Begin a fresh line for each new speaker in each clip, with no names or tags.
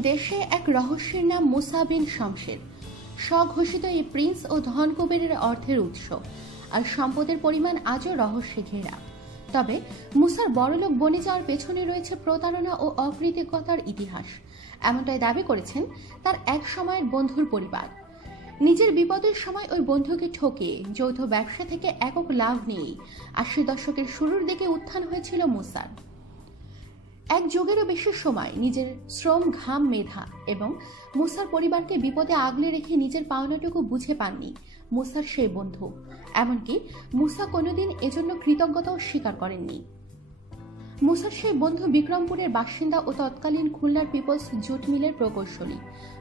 দেশে এক রহস্যের নাম মুসা বিন শমশের স্বঘোষিত এই প্রিন্স ও ধন কুবেরের অর্থের উৎস, আর সম্পদের পরিমাণ আজও রহস্যে ঘেরা। তবে মুসার বড়লোক বনে যাওয়ার পেছনে রয়েছে প্রতারণা ও অকৃতজ্ঞতার ইতিহাস। এমনটাই দাবি করেছেন তার এক সময়ের বন্ধুর পরিবার। নিজের বিপদের সময় ওই বন্ধুকে ঠকিয়ে যৌথ ব্যবসা থেকে একক লাভ নিয়েই আশি দশকের শুরুর দিকে উত্থান হয়েছিল মুসার। এক যুগেরও বেশি সময় নিজের শ্রম ঘাম মেধা এবং মুসার পরিবারকে বিপদে আগলে রেখে নিজের পাওনাটুকু বুঝে পাননি মুসার সেই বন্ধু। এমনকি মুসা কোনোদিন এজন্য কৃতজ্ঞতাও স্বীকার করেননি। মুসার সেই বন্ধু বিক্রমপুরের বাসিন্দা ও তৎকালীন খুলনার পিপলস জুট মিলের প্রকৌশলী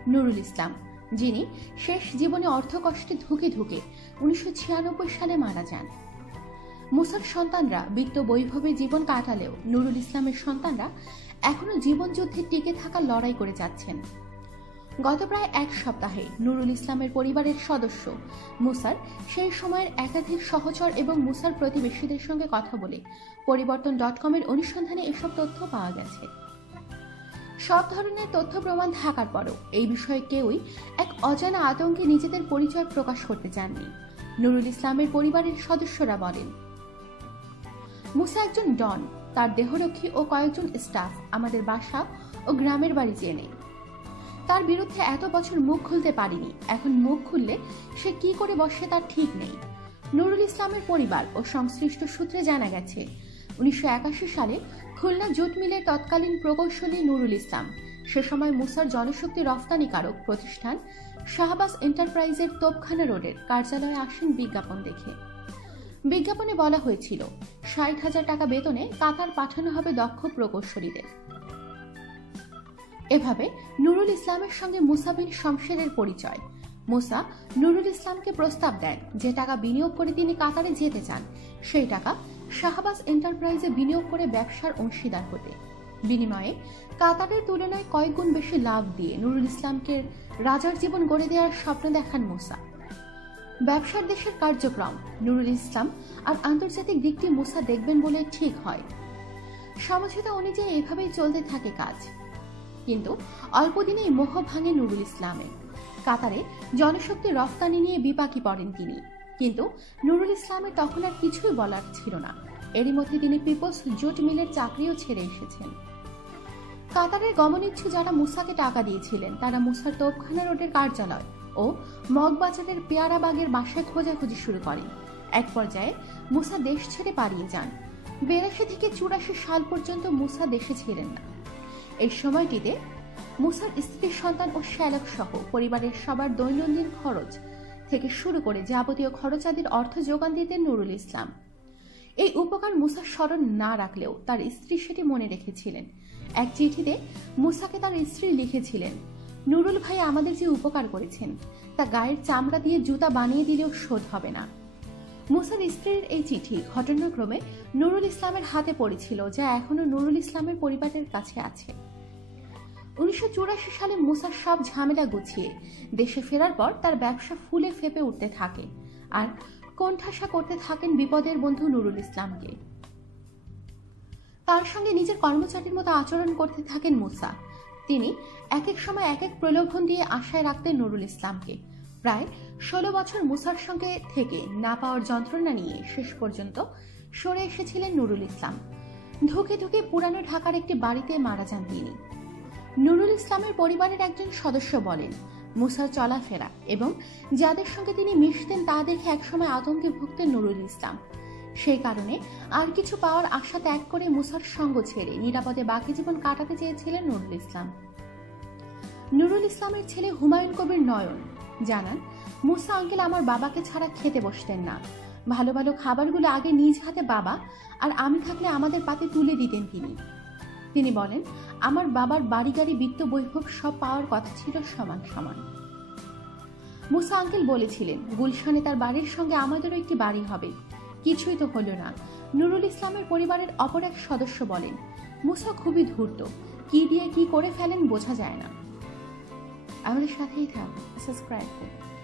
নুরুল ইসলাম, যিনি শেষ জীবনে অর্থকষ্টে ধুকে ধুকে উনিশশো ছিয়ানব্বই সালে মারা যান। মুসার সন্তানরা বিত্ত বৈভবে জীবন কাটালেও নুরুল ইসলামের সন্তানরা এখনও জীবন যুদ্ধে টিকে থাকার লড়াই করে যাচ্ছেন। গত প্রায় এক সপ্তাহে নুরুল ইসলামের পরিবারের সদস্য মুসার সেই সময়ের একাধিক সহচর এবং মুসার প্রতিবেশীদের সঙ্গে কথা বলে পরিবর্তন ডট কমের অনুসন্ধানে এসব তথ্য পাওয়া গেছে। সব ধরনের তথ্য প্রমাণ থাকার পরও এই বিষয়ে কেউই এক অজানা আতঙ্কে নিজেদের পরিচয় প্রকাশ করতে চাননি। নুরুল ইসলামের পরিবারের সদস্যরা বলেন মুসা একজন ডন, তার দেহরক্ষী ও কয়েকজন স্টাফ আমাদের বাসা ও গ্রামের বাড়ি চেনে। তার বিরুদ্ধে এত বছর মুখ খুলতে পারিনি, এখন মুখ খুললে সে কি করে বসে তার ঠিক নেই। নুরুল ইসলামের পরিবার ও সংশ্লিষ্ট সূত্রে জানা গেছে, উনিশশো একাশি সালে খুলনা জুট মিলের তৎকালীন প্রকৌশলী নুরুল ইসলাম, সে সময় মুসার জনশক্তি রফতানিকারক প্রতিষ্ঠান শাহবাজ এন্টারপ্রাইজের তোপখানা রোডের কার্যালয়ে আসেন বিজ্ঞাপন দেখে। বিজ্ঞাপনে বলা হয়েছিল, ষাট হাজার টাকা বেতনে কাতার পাঠানো হবে দক্ষ প্রকৌশলীদের। এভাবে নুরুল ইসলামের সঙ্গে মুসাবিন শমশেরের পরিচয়। মুসা নুরুল ইসলামকে প্রস্তাব দেন যে টাকা বিনিয়োগ করে তিনি কাতারে যেতে চান। সেই টাকা শাহবাজ এন্টারপ্রাইজে বিনিয়োগ করে ব্যবসার অংশীদার হতে। বিনিময়ে কাতারের তুলনায় কয়েক গুণ বেশি লাভ দিয়ে নুরুল ইসলামকে রাজার জীবন গড়ে দেওয়ার স্বপ্ন দেখান মুসা। ব্যবসার দেশের কার্যক্রম, নুরুল ইসলাম আর আন্তর্জাতিক দিকটি মুসা দেখবেন বলে ঠিক হয়। সমঝোতা অনুযায়ী এভাবেই চলতে থাকে কাজ। কিন্তু অল্প দিনেই মোহ ভাঙে নুরুল ইসলামে। কাতারে জনশক্তি রফতানি নিয়ে বিপাকি পড়েন তিনি। কিন্তু নুরুল ইসলামের তখন আর কিছুই বলার ছিল না। এরই মধ্যে তিনি পিপলস জুট মিলের চাকরিও ছেড়ে এসেছেন। কাতারের গমনিচ্ছু যারা মুসাকে টাকা দিয়েছিলেন, তারা মুসার তোপখানা রোডের কার্যালয় ও মগবাজারের পেয়ারাবাগের বাসায় খোঁজাখুঁজি শুরু করেন। এক পর্যায়ে মুসা দেশ ছেড়ে পালিয়ে যান। বিরাশি থেকে চুরাশি সাল পর্যন্ত মুসা দেশে ছিলেন না। এই সময়টিতে মুসার স্ত্রীর সন্তান ও শ্যালক সহ পরিবারের সবার দৈনন্দিন খরচ থেকে শুরু করে যাবতীয় খরচাদির অর্থ যোগান দিতেন নুরুল ইসলাম। এই উপকার মুসা স্মরণ না রাখলেও তার স্ত্রী সেটি মনে রেখেছিলেন। এক চিঠিতে মুসাকে তার স্ত্রী লিখেছিলেন নুরুল ভাই আমাদের যে উপকার করেছেন, তা গায়ের চামড়া দিয়ে জুতা বানিয়ে দিলেও শোধ হবে না। মুসার স্ত্রীর এই চিঠি ঘটনাক্রমে নুরুল ইসলামের হাতে পড়েছিল, যা এখনও নুরুল ইসলামের পরিবারের কাছে আছে। উনিশশো চুরাশি সালে মুসার সব ঝামেলা গুছিয়ে দেশে ফেরার পর তার ব্যবসা ফুলে ফেপে উঠতে থাকে আর কোণঠাসা করতে থাকেন বিপদের বন্ধু নুরুল ইসলামকে। তার সঙ্গে নিজের কর্মচারীর মতো আচরণ করতে থাকেন মুসা তিনি এক এক সময় এক এক প্রলোভন দিয়ে আশায় রাখতেন নুরুল ইসলামকে। প্রায় ষোলো বছর মুসার সঙ্গে থেকে না পাওয়ার যন্ত্রণা নিয়ে শেষ পর্যন্ত সরে এসেছিলেন নুরুল ইসলাম। ধুকে ধুকে পুরানো ঢাকার একটি বাড়িতে মারা যান তিনি। নুরুল ইসলামের পরিবারের একজন সদস্য বলেন মুসার চলাফেরা এবং যাদের সঙ্গে তিনি মিশতেন তা দেখে একসময় আতঙ্কে ভুগতেন নুরুল ইসলাম। সেই কারণে আর কিছু পাওয়ার আশা ত্যাগ করে মুসার সঙ্গ ছেড়ে নিরাপদে বাকি জীবন কাটাতে চেয়েছিলেন নুরুল ইসলাম। নুরুল ইসলামের ছেলে হুমায়ুন কবির নয়ন জানান, মুসা আঙ্কেল আমার বাবাকে ছাড়া খেতে বসতেন না। ভালো ভালো খাবারগুলো আগে নিজ হাতে বাবা আর আমি থাকলে আমাদের পাতে তুলে দিতেন তিনি। তিনি বলেন, আমার বাবার বাড়ি গাড়ি বিত্ত, বৈভব সব পাওয়ার কথা ছিল সমান সমান। মুসা আঙ্কেল বলেছিলেন, গুলশানে তার বাড়ির সঙ্গে আমাদেরও একটি বাড়ি হবে। কিছুই তো হলো না। নুরুল ইসলামের পরিবারের অপর এক সদস্য বলেন, মুসা খুবই ধূর্ত, কি দিয়ে কি করে ফেলেন বোঝা যায় না। আমাদের সাথেই থাক সাবস্ক্রাইব করুন।